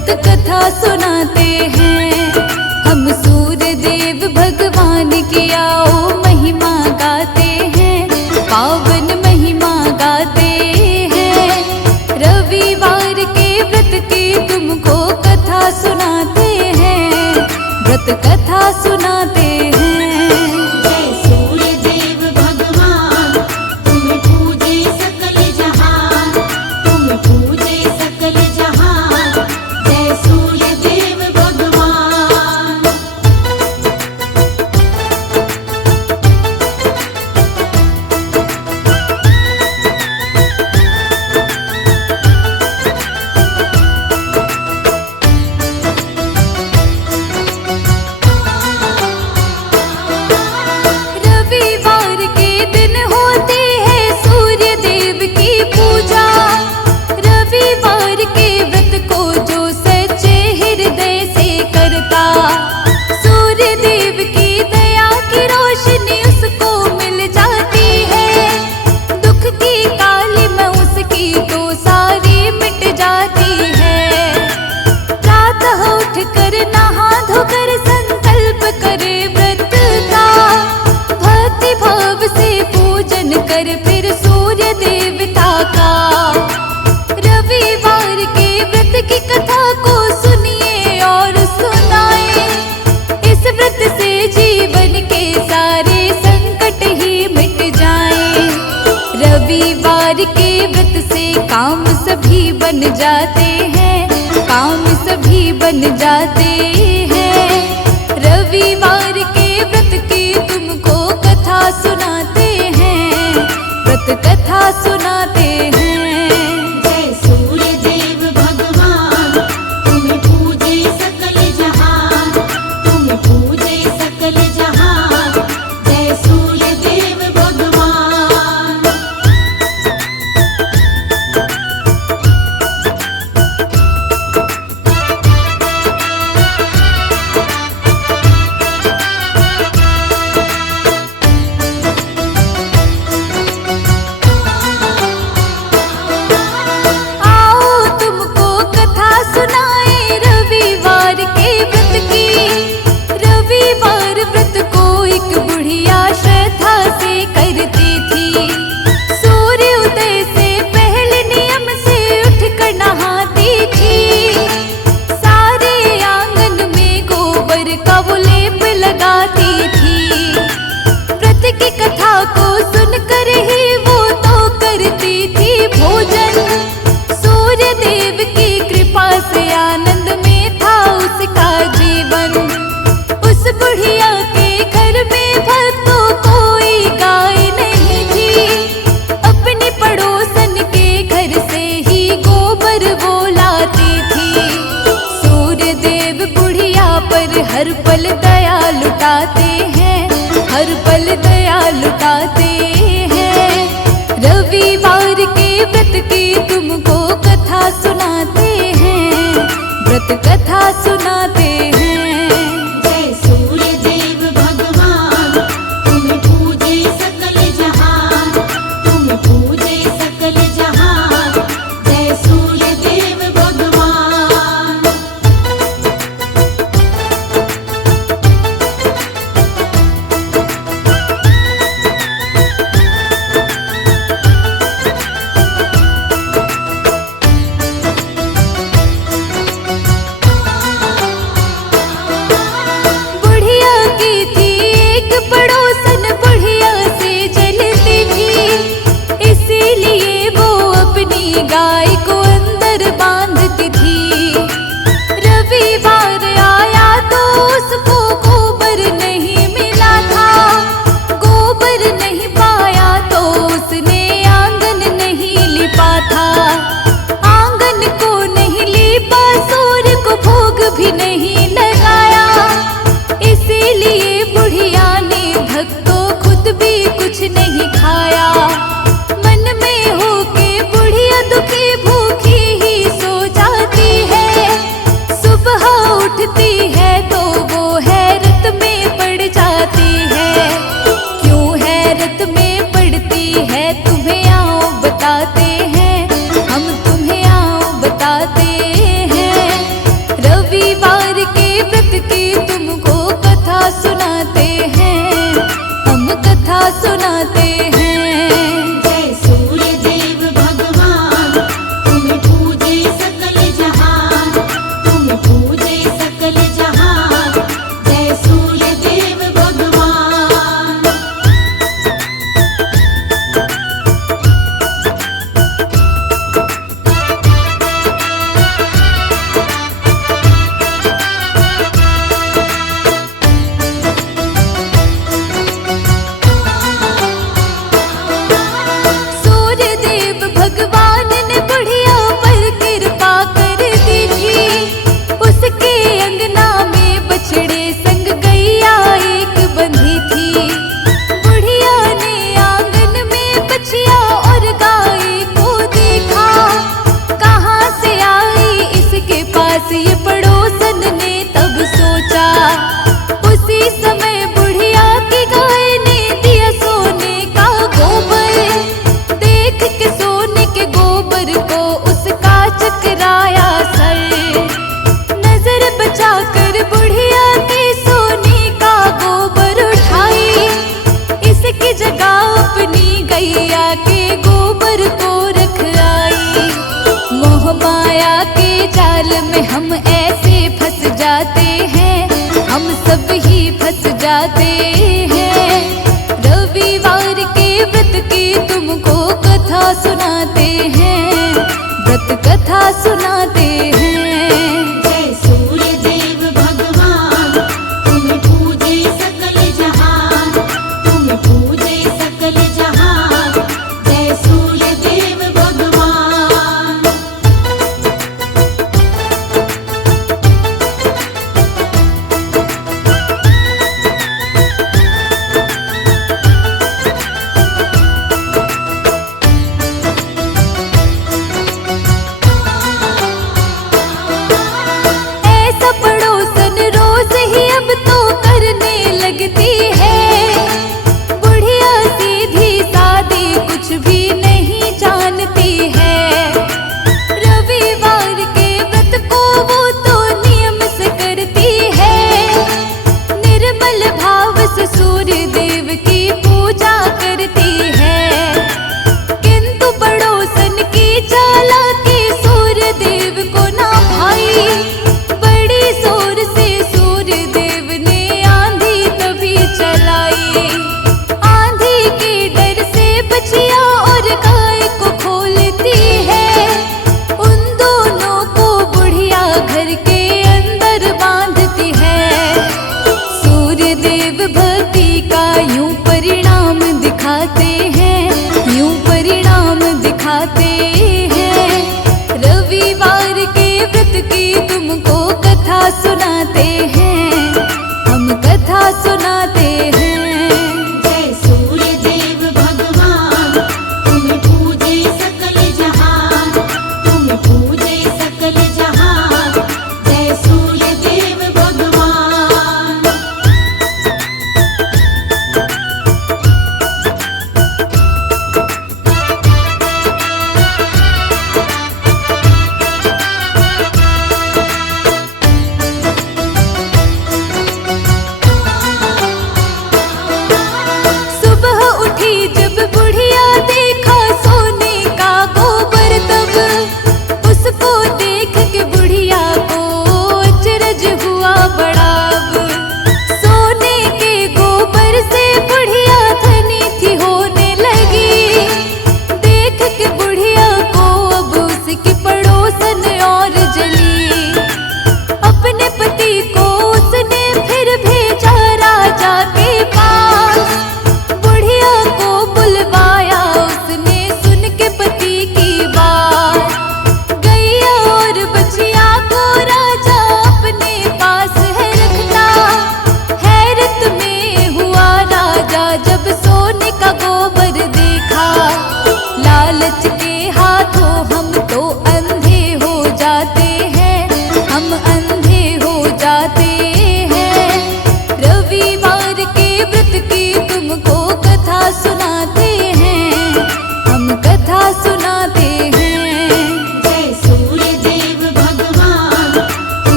व्रत कथा सुनाते हैं। हम सूर्य देव भगवान की आओ महिमा गाते हैं, पावन महिमा गाते हैं। रविवार के व्रत की तुमको कथा सुनाते हैं, व्रत कथा सुनाते हैं। जय सूर्य देव भगवान, तुम पूजे सकल जहान, तुम पूजे सकल जहान। जय सूर्य देव भगवान। रविवार के दिन होती है सूर्य देव की पूजा। रविवार के व्रत को जो सच्चे हृदय से करता, सूर्य देव की दया की रोशनी उसको मिल जाती है। दुख की कालिमा उसकी तो सारी मिट जाती है। प्रातः उठकर नहा धोकर संकल्प करे व्रत का, भक्ति भाव से पूजन कर फिर सूर्य देवता का। रविवार के व्रत की कथा को सुनिए और सुनाए, इस व्रत से जीवन के सारे संकट ही मिट जाएं। रविवार के व्रत से काम सभी बन जाते हैं, काम सभी बन जाते हैं। रविवार के व्रत की तुमको कथा सुनाते हैं, व्रत कथा सुनाते हैं। जय सूर्य देव भगवान, तुम पूजे सकल जहान, तुम पूजे सकल जहान। जय सूर्य देव भगवान। के गोबर को रख आई। मोह माया के जाल में हम ऐसे फंस जाते हैं, हम सब ही फंस जाते हैं। रविवार के व्रत की तुमको कथा सुनाते हैं, व्रत कथा सुनाते हैं। जय सूर्य देव भगवान, तुम पूजे सकल जहान, तुम पूजे सकल जहान। जय सूर्य देव भगवान।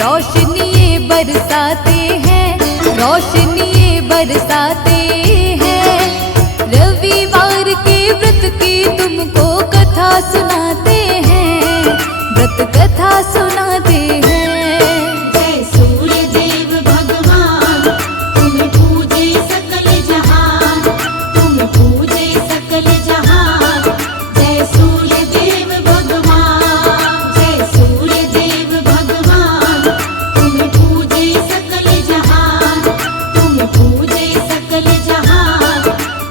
रोशनी बरसाते हैं, रोशनी बरसाते हैं। रविवार के व्रत की तुमको कथा सुनाते हैं, व्रत कथा सुनाते हैं। जय सूर्य देव भगवान, तुम पूजे सकल जहान, तुम पूजे सकल जहान। जय सूर्य देव भगवान, जय सूर्य देव भगवान, तुम पूजे सकल जहान, तुम पूजे सकल जहान।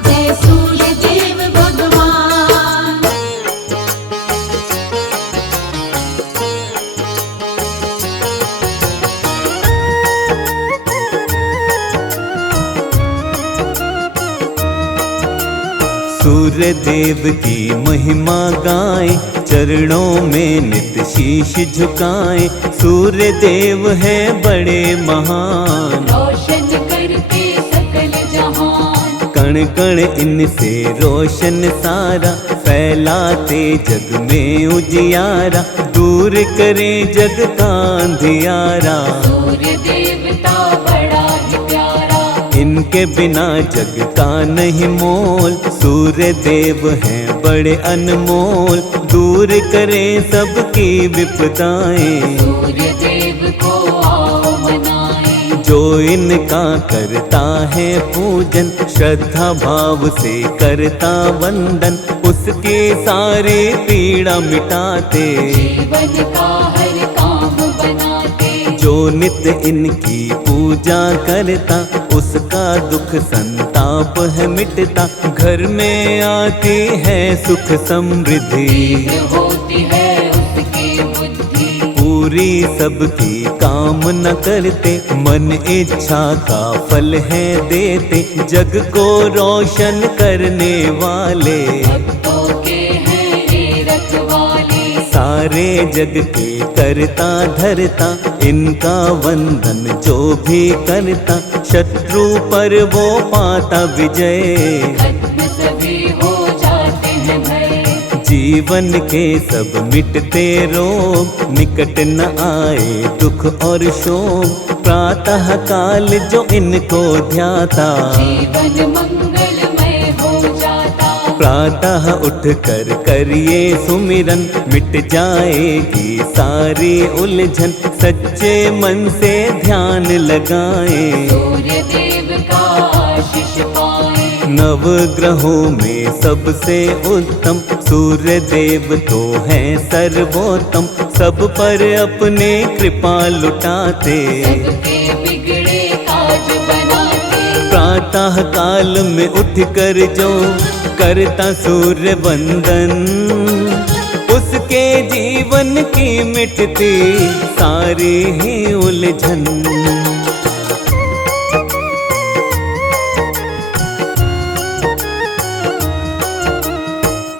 जय सूर्य देव भगवान। सूर्य देव की महिमा गाएं, चरणों में नित शीश झुकाएं। सूर्य देव है बड़े महान, रोशन करके सकल जहान। कण कण इनसे रोशन सारा, फैलाते जग में उजियारा। दूर करे जग का अंधियारा, सूर्य देवता बड़ा ही प्यारा। इनके बिना जग का नहीं मोल। सूर्य देव हैं बड़े अनमोल, दूर करें सबकी विपदाएं। सूर्य देव को आओ मनाएं, जो इनका करता है पूजन, श्रद्धा भाव से करता वंदन। उसकी सारी पीड़ा मिटाते, जीवन का हर काम बनाते। जो नित इनकी पूजा करता, उसका दुख संताप है मिटता। घर में आती है सुख समृद्धि, तीव्र होती है उसकी बुद्धि। पूरी सबकी कामना करते, मन इच्छा का फल है देते। जग को रोशन करने वाले, भक्तों के हैं ये रखवाले। सारे जग के करता धरता। इनका वंदन जो भी करता, शत्रु पर वो पाता विजय। खत्म सभी हो जाते हैं भय, जीवन के सब मिटते रोग, निकट न आए दुख और शोक। प्रातः काल जो इनको ध्याता, जीवन मंगलमय हो जाता। प्रातः उठ कर करिए सुमिरन, मिट जाएगी सारी उलझन। सच्चे मन से ध्यान लगाएं, सूर्य देव का आशीष पाए। नव ग्रहों में सबसे उत्तम, सूर्य देव तो है सर्वोत्तम। सब पर अपने कृपा लुटाते, सबके बिगड़े काज बनाते। प्रातः काल में उठ कर जो करता सूर्य वंदन, उसके जीवन की मिटती सारी ही उलझन।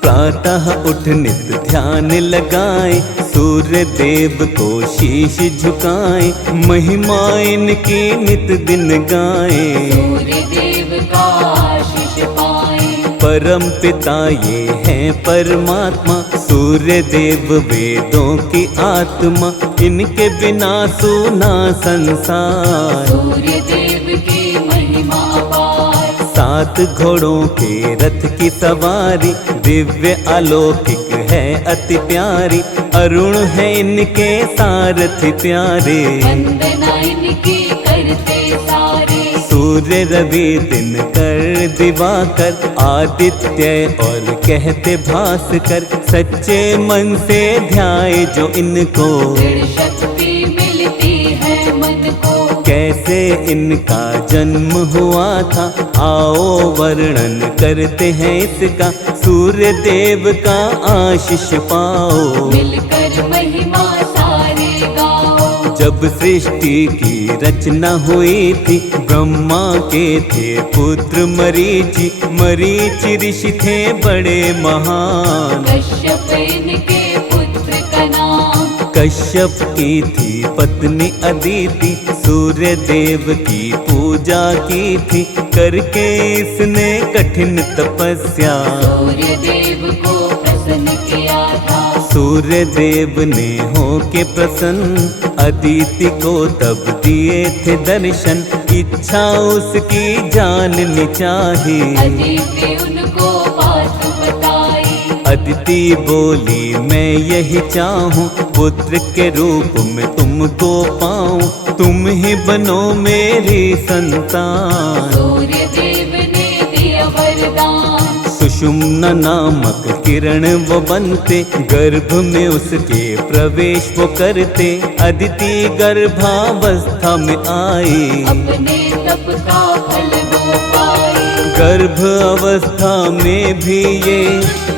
प्रातः उठ नित ध्यान लगाए, सूर्य देव को शीश झुकाए। महिमा इनकी नित दिन गाए, सूर्य देव का आशीष पाए। परम पिता ये हैं परमात्मा, सूर्य देव वेदों की आत्मा। इनके बिना सूना संसार, सूर्य देव की महिमा अपार। 7 घोड़ों के रथ की सवारी, दिव्य अलौकिक है अति प्यारी। अरुण है इनके सारथी प्यारे, वंदना इनकी करते सारे। सूर्य रवि दिनकर दिवाकर, आदित्य और कहते भास्कर। सच्चे मन से ध्याए जो इनको, दृढ़ शक्ति मिलती है मन को। कैसे इनका जन्म हुआ था, आओ वर्णन करते हैं इसका। सूर्य देव का आशीष पाओ, मिलकर महिमा सारे गाओ। जब सृष्टि की रचना हुई थी, ब्रह्मा के थे पुत्र मरीचि। मरीचि ऋषि थे बड़े महान, कश्यप इनके पुत्र का नाम। कश्यप की थी पत्नी अदिति, सूर्य देव की पूजा की थी। करके इसने कठिन तपस्या, सूर्य देव को प्रसन्न किया था। सूर्य देव ने हो के प्रसन्न, अदिति को तब दिए थे दर्शन, इच्छा उसकी जाननी चाही। अदिति उनको बात बताई, अदिति बोली मैं यही चाहूँ, पुत्र के रूप में तुमको पाऊँ, तुम ही बनो मेरी संतान। सूर्य देव ने दिया वरदान, सुषुम्ना नामक किरण वो बनते, गर्भ में उसके प्रवेश वो करते। अदिति गर्भावस्था में आई, अपने तप का फल वो पाई। गर्भ अवस्था में भी ये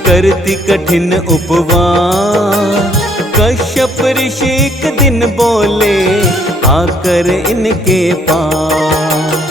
करती कठिन उपवास। कश्यप ऋषि एक दिन बोले आकर इनके पास,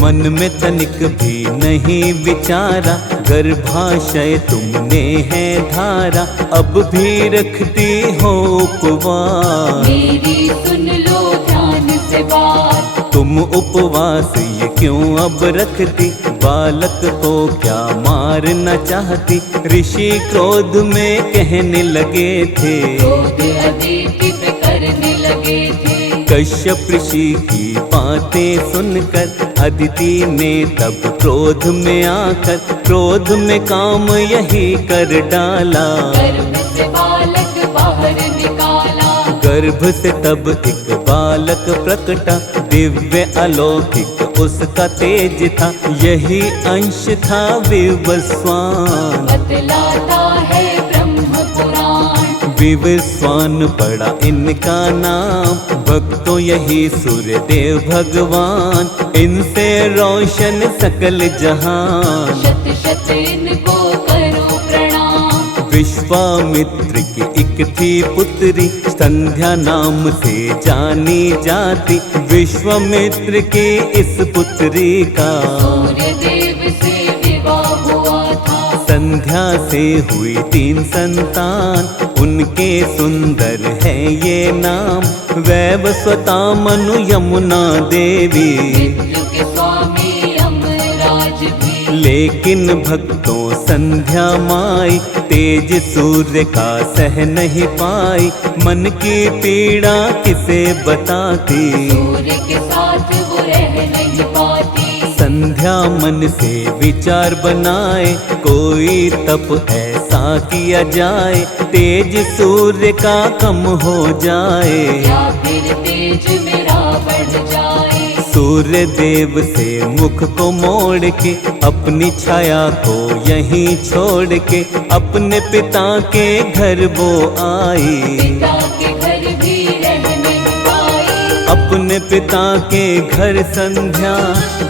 मन में तनिक भी नहीं विचारा, गर्भाशय तुमने है धारा, अब भी रखती हो उपवास। मेरी सुन लो ध्यान से बात, तुम उपवास ये क्यों अब रखती, बालक को क्या मारना चाहती। ऋषि क्रोध में कहने लगे थे, क्रोध अदिति पे करने लगे थे। कश्यप ऋषि की बातें सुनकर अदिति ने तब क्रोध में आकर, क्रोध में काम यही कर डाला। गर्भ से बालक बाहर निकाला, गर्भ से तब एक बालक प्रकटा, दिव्य अलौकिक उसका तेज था, यही अंश था विवस्वान। बतलाता है ब्रह्म पुराण, विवस्वान पड़ा इनका नाम, भक्तों यही सूर्य देव भगवान, इनसे रोशन सकल जहान। शत शत इनको करो प्रणाम। विश्वामित्र की एक थी पुत्री, संध्या नाम से जानी जाती, विश्वामित्र की इस पुत्री का सूर्य देव से विवाह हुआ था। संध्या से हुई 3 संतान, उनके सुंदर है ये नाम, वैवस्वता मनु यमुना देवी। मृत्यु के स्वामी यमराज भी, लेकिन भक्तों संध्या माई, तेज सूर्य का सह नहीं पाई, मन की पीड़ा किसे बताती। सूर्य के साथ वो रह नहीं पाती। संध्या मन से विचार बनाए, कोई तप ऐसा किया जाए, तेज सूर्य का कम हो जाए, या फिर तेज मेरा बढ़ जाए। सूर्य देव से मुख को मोड़ के, अपनी छाया को यहीं छोड़ के, अपने पिता के घर वो आई। पिता के घर भी रह नहीं पाई, अपने पिता के घर संध्या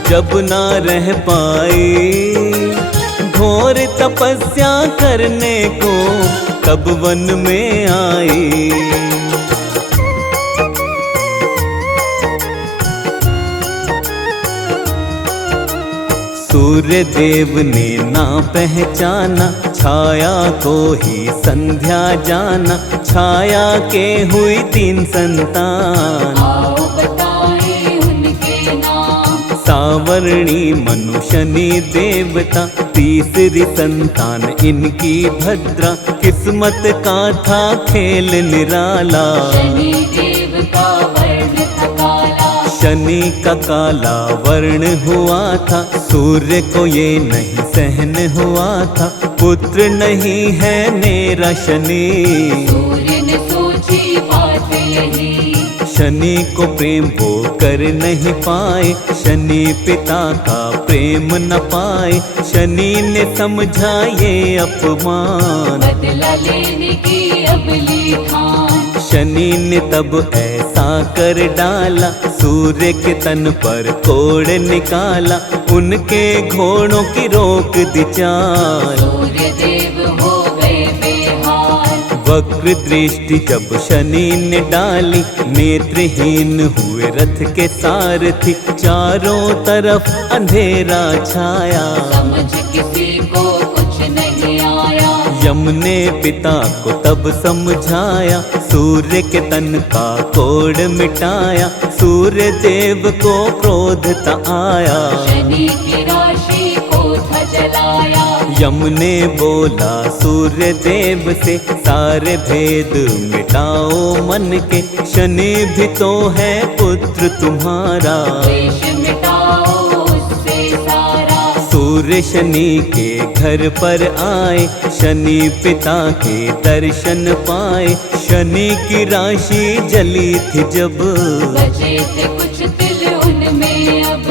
जब ना रह पाई, घोर तपस्या करने को तब वन में आई। सूर्य देव ने ना पहचाना, छाया को ही संध्या जाना, छाया के हुई 3 संतान। आओ बताए उनके नाम। सावर्णी मनु शनि देवता, तीसरी संतान इनकी भद्रा, किस्मत का था खेल निराला। शनि देव का वर्ण था काला, शनि का काला वर्ण हुआ था, सूर्य को ये नहीं सहन हुआ था, पुत्र नहीं है मेरा शनि। सूर्य ने सोची बात यही, शनि को प्रेम वो कर नहीं पाए, शनि पिता का प्रेम न पाए, शनि ने समझा ये अपमान। बदला लेने की अबली ठान। शनि ने तब ऐसा कर डाला, सूर्य के तन पर कोड़ निकाला, उनके घोड़ों की रोक दी चाल। सूर्य देव हो गए बेहाल, वक्र दृष्टि जब शनि ने डाली, नेत्रहीन हुए रथ के सारथी, चारों तरफ अंधेरा छाया। समझ किसी को कुछ नहीं आया, यम ने पिता को तब समझाया, सूर्य के तन का कोड़ मिटाया, सूर्य देव को क्रोध ता आया। शनि की राशि को था जलाया, यम ने बोला सूर्य देव से, सारे भेद मिटाओ मन के, शनि भी तो है पुत्र तुम्हारा। क्लेश मिटाओ उससे सारा। सूर्य शनि के घर पर आए, शनि पिता के दर्शन पाए, शनि की राशि जली थी जब, बचे थे कुछ तिल उनमें अब।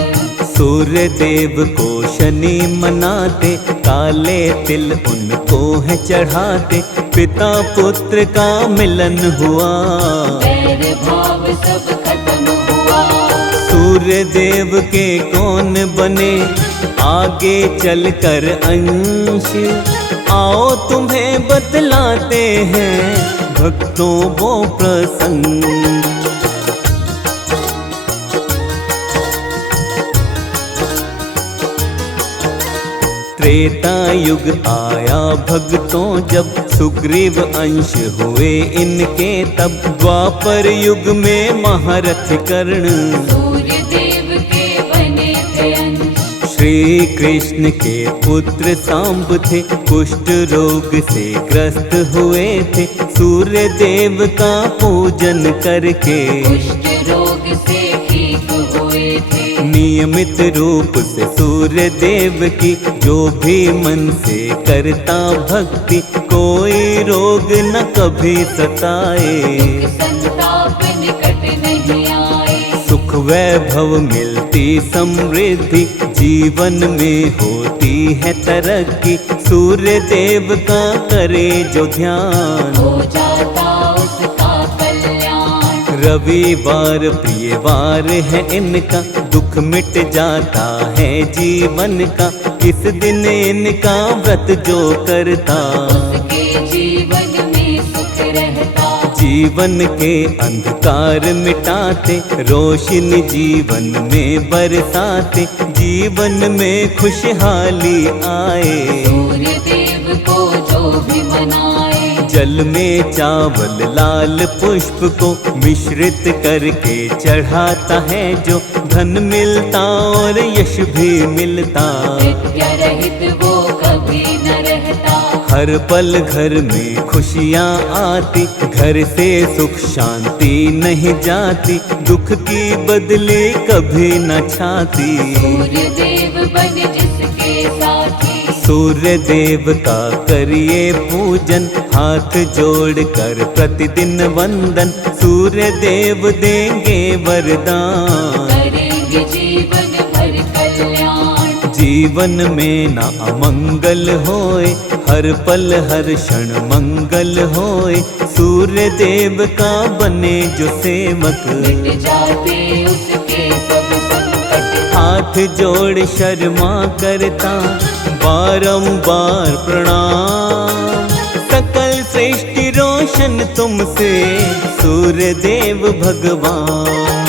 सूर्य देव को शनि मनाते, काले तिल उनको है चढ़ाते, पिता पुत्र का मिलन हुआ, बैर भाव सब खत्म हुआ। सूर्य देव के कौन बने आगे चलकर अंश, आओ तुम्हें बतलाते हैं भक्तों वो प्रसंग। त्रेता युग आया भक्तों जब, सुग्रीव अंश हुए इनके तब, द्वापर युग में महारथ कर्ण, सूर्य देव के बने थे अंश। श्री कृष्ण के पुत्र सांब थे, कुष्ठ रोग से ग्रस्त हुए थे, सूर्य देव का पूजन करके कुष्ठ रोग से ठीक हुए थे। नियमित रूप से सूर्य देव की जो भी मन से करता भक्ति, कोई रोग न कभी सताए, संताप निकट नहीं आए। सुख वैभव मिलती समृद्धि, जीवन में होती है तरक्की, सूर्य देव का करे जो ध्यान, हो जाता उसका कल्याण। रविवार प्रियवार है इनका, दुख मिट जाता है जीवन का, इस दिन इनका व्रत जो करता, उसके जीवन में सुख रहता। जीवन के अंधकार मिटाते, रोशनी जीवन में बरसाते, जीवन में खुशहाली आए, सूर्य देव को जो भी मनाए। जल में चावल लाल पुष्प को मिश्रित करके चढ़ाता है जो, धन मिलता और यश भी मिलता, विद्या रहित वो कभी न रहता। हर पल घर में खुशियाँ आती, घर से सुख शांति नहीं जाती, दुख की बदले कभी न छाती, सूर्य देव बन जिसके साथी। सूर्य देव का करिए पूजन, हाथ जोड़ कर प्रतिदिन वंदन, सूर्य देव देंगे वरदान, करेंगे जीवन भर कल्याण। जीवन में ना अमंगल होए, हर पल हर क्षण मंगल होए, सूर्य देव का बने जो सेवक, मिट जाते उसके सब संकट। हाथ जोड़ शर्मा करता बारंबार प्रणाम, सकल सृष्टि रोशन तुमसे सूर्य देव भगवान।